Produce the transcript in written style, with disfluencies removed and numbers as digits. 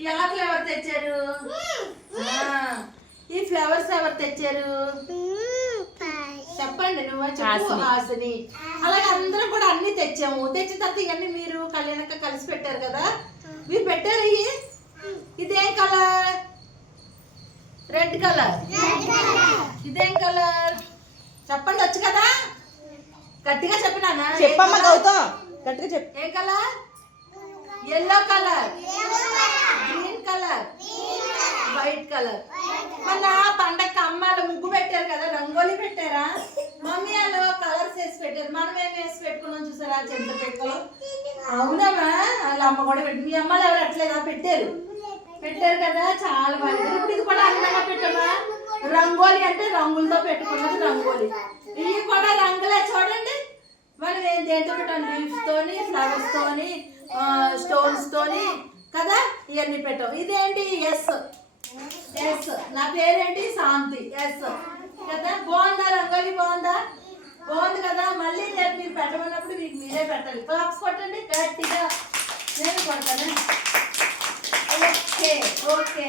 ఈ ఆకులు ఎవరు తెచ్చారు? ఈ ఫ్లవర్స్ ఎవరు తెచ్చారు? చెప్పండి, నువ్వు చెప్పు. హాసిని. అలాగే అందరం కూడా అన్ని తెచ్చాము. తెచ్చిన తర్వాత ఇవన్నీ మీరు కళ్యాణక్క కలిసి పెట్టారు కదా, మీరు పెట్టారు. ఇదేం కలర్? Red colour. ఇదేం కలర్ చెప్పండి, వచ్చు కదా, గట్టిగా చెప్పినానా? చెప్పమ్మా గౌతమ్, గట్టిగా చెప్పు. ఏ colour? Yellow colour, green colour, white colour. మన పండగ అమ్మాయిలు ముగ్గు పెట్టారు కదా, రంగోలీ పెట్టారా? మమ్మీ వాళ్ళు కలర్స్ వేసి పెట్టారు. మనం ఏం వేసి పెట్టుకున్నాం చూసారా, చెంత పెట్టుకో. అవునమ్మా, వాళ్ళ అమ్మ కూడా పెట్టి. మీ అమ్మాయిలు ఎవరు అట్లేదా? పెట్టారు కదా, చాలా బాగా. ఇప్పుడు ఇది కూడా అందంగా పెట్టామా? రంగోలీ అంటే రంగులతో పెట్టుకున్నది రంగోలీ. ఇవి కూడా రంగులే చూడండి. మనం ఏం దేంతో పెట్టాం? లీవ్స్ తోని, ఫ్లవర్స్ తోని, స్టోన్స్ తోని కదా ఇవన్నీ పెట్టాం. ఇదేంటి? ఎస్. నా పేరేంటి? శాంతి. ఎస్ కదా. బాగుందా రంగోలీ? బాగుంది కదా. మళ్ళీ రేపు మీరు పెట్టమన్నప్పుడు మీకు మీరే పెట్టాలి. క్లాప్స్ కొట్టండి గట్టిగా, నేను కొడతాను. ఓకే.